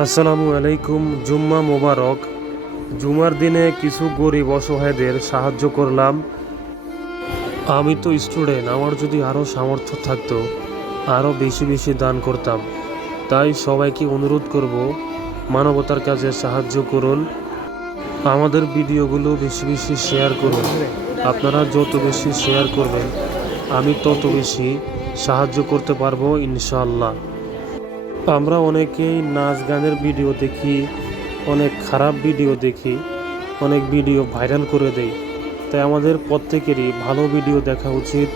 আসসালামু আলাইকুম। জুম্মা মোবারক। জুমার দিনে কিছু গরিব অসহায়দের সাহায্য করলাম। আমি তো স্টুডেন্ট, আমার যদি আরও সামর্থ্য থাকতো আরও বেশি বেশি দান করতাম। তাই সবাইকে অনুরোধ করব, মানবতার কাজে সাহায্য করুন। আমাদের ভিডিওগুলো বেশি বেশি শেয়ার করুন। আপনারা যত বেশি শেয়ার করবেন আমি তত বেশি সাহায্য করতে পারবো ইনশাআল্লাহ। আমরা অনেকেই নাচ গানের ভিডিও দেখি, অনেক খারাপ ভিডিও দেখি, অনেক ভিডিও ভাইরাল করে দেই। তাই আমাদের প্রত্যেকেরই ভালো ভিডিও দেখা উচিত,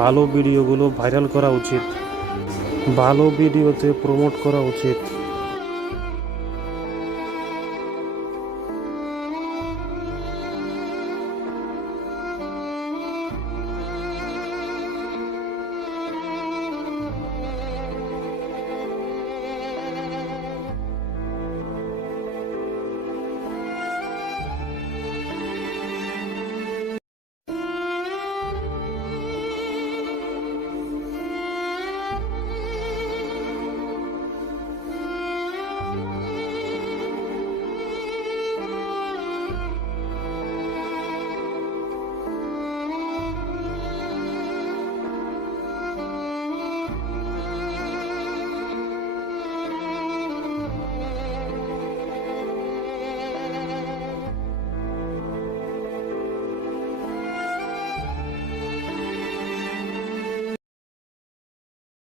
ভালো ভিডিওগুলো ভাইরাল করা উচিত, ভালো ভিডিওতে প্রমোট করা উচিত।